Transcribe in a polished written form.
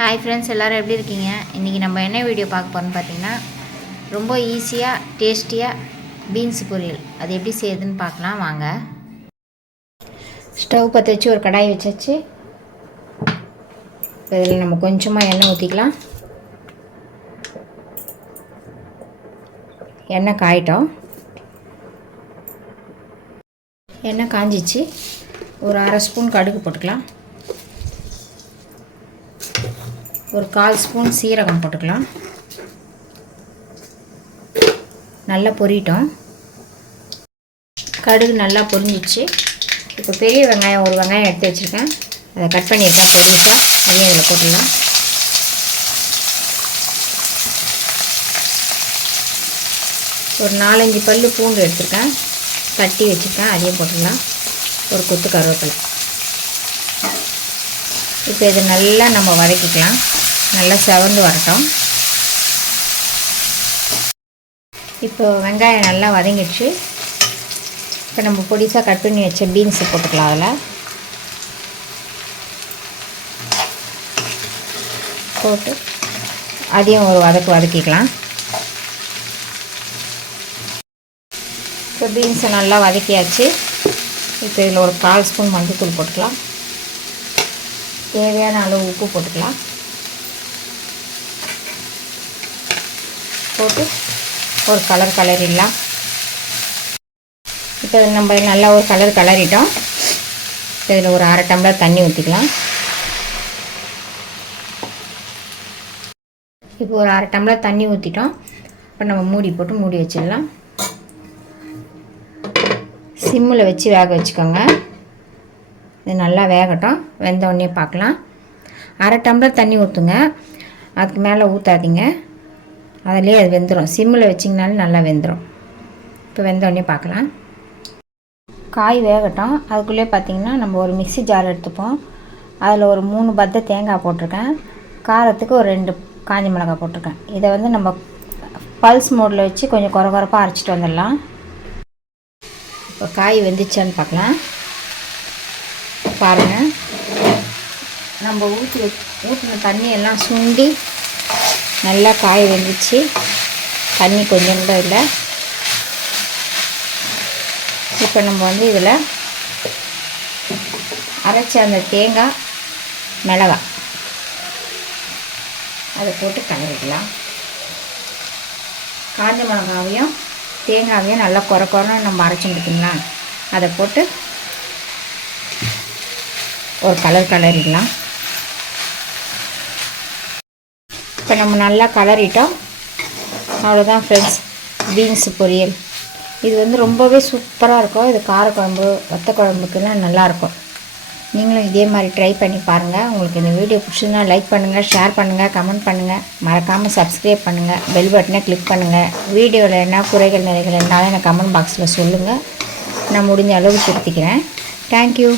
Hi friends, எல்லோரும் எப்படி இருக்கீங்க? இன்றைக்கி நம்ம என்ன வீடியோ பார்க்க போகிறோம்னு பார்த்தீங்கன்னா, ரொம்ப ஈஸியாக டேஸ்டியாக பீன்ஸ் பொரியல் அது எப்படி செய்யுதுன்னு பார்க்கலாம் வாங்க. ஸ்டவ் பற்ற வச்சு ஒரு கடாய் வச்சாச்சு. இதில் நம்ம கொஞ்சமாக எண்ணெய் ஊற்றிக்கலாம். எண்ணெய் காயிட்டோம். எண்ணெய் காஞ்சிச்சு. ஒரு அரை ஸ்பூன் கடுகு போட்டுக்கலாம். ஒரு 1/4 ஸ்பூன் சீரகம் போட்டுக்கலாம். நல்லா பொரிட்டோம். கடுகு நல்லா பொரிஞ்சிச்சு. இப்போ பெரிய வெங்காயம் ஒரு வெங்காயம் எடுத்து வச்சுருக்கேன். அதை கட் பண்ணியிருக்கேன் பொடிசாக. அதையும் இதில் போட்டுடலாம். ஒரு 4-5 பல் பூண்டு எடுத்துருக்கேன், தட்டி வச்சுருக்கேன். அதையும் போட்டுடலாம். ஒரு கொத்து கருவேப்பிலை. இப்போ இதை நல்லா நம்ம வதக்கிக்கலாம். நல்லா செவந்து வரட்டும். இப்போ வெங்காயம் நல்லா வதங்கிடுச்சு. இப்போ நம்ம பொடிசாக கட் பண்ணி வச்ச பீன்ஸு போட்டுக்கலாம். அதில் போட்டு அதையும் ஒரு வதக்கிக்கலாம். இப்போ பீன்ஸை நல்லா வதக்கியாச்சு. இப்போ இதில் ஒரு 1/4 ஸ்பூன் மஞ்சள்தூள் போட்டுக்கலாம். தேவையான அளவு உப்பு போட்டுக்கலாம். போட்டு ஒரு கலர் கலரிடலாம். இப்போ நம்ம நல்லா ஒரு கலர் கலரிட்டோம். இதில் ஒரு 1/2 டம்ளர் தண்ணி ஊற்றிக்கலாம். இப்போ ஒரு 1/2 டம்ளர் தண்ணி ஊற்றிட்டோம். இப்போ நம்ம மூடி போட்டு மூடி வச்சிடலாம். சிம்மில் வச்சு வேக வச்சுக்கோங்க. இது நல்லா வேகட்டும். வெந்த உடனே பார்க்கலாம். 1/2 டம்ளர் தண்ணி ஊற்றுங்க. அதுக்கு மேலே ஊற்றாதீங்க. அதிலே அது வெந்துடும். சிம்மில் வச்சிங்கனாலும் நல்லா வெந்துடும். இப்போ வெந்த உடனே பார்க்கலாம். காய் வேகட்டும். அதுக்குள்ளே பார்த்திங்கன்னா நம்ம ஒரு மிக்ஸி ஜார் எடுத்துப்போம். அதில் ஒரு 3 பத்தை தேங்காய் போட்டிருக்கேன். காரத்துக்கு ஒரு 2 காஞ்ச மிளகாய் போட்டிருக்கேன். இதை வந்து நம்ம பல்ஸ் மோடில் வச்சு கொஞ்சம் குறப்பாக அரைச்சிட்டு வந்துடலாம். இப்போ காய் வெந்துச்சான்னு பார்க்கலாம். பாருங்கள், நம்ம ஊற்றின தண்ணியெல்லாம் சுண்டி நல்லா காய் வெந்துச்சு. தண்ணி கொஞ்சம் கூட இல்லை. இப்போ நம்ம வந்து இதில் அரைச்ச அந்த தேங்காய் மிளகாய் அதை போட்டு கலரிக்கலாம். காஞ்ச மிளகாவையும் தேங்காவையும் நல்லா குறன்னு நம்ம அரைச்சி எடுத்துங்களா, அதை போட்டு ஒரு கலர் கலரிடலாம். இப்போ நம்ம நல்லா கலரிட்டோம். அவ்வளோதான் ஃப்ரெண்ட்ஸ், பீன்ஸ் பொரியல். இது வந்து ரொம்பவே சூப்பராக இருக்கும். இது காரக்குழம்பு வத்த குழம்புக்குலாம் நல்லாயிருக்கும். நீங்களும் இதே மாதிரி ட்ரை பண்ணி பாருங்கள். உங்களுக்கு இந்த வீடியோ பிடிச்சிருந்தா லைக் பண்ணுங்கள், ஷேர் பண்ணுங்கள், கமெண்ட் பண்ணுங்கள். மறக்காமல் சப்ஸ்கிரைப் பண்ணுங்கள், பெல் பட்டனை கிளிக் பண்ணுங்கள். வீடியோவில் என்ன குறைகள் நிறைகள் இருந்தாலும் எனக்கு கமெண்ட் பாக்ஸில் சொல்லுங்கள். நான் முடிஞ்ச அளவுக்கு திருத்திக்கிறேன். தேங்க்யூ.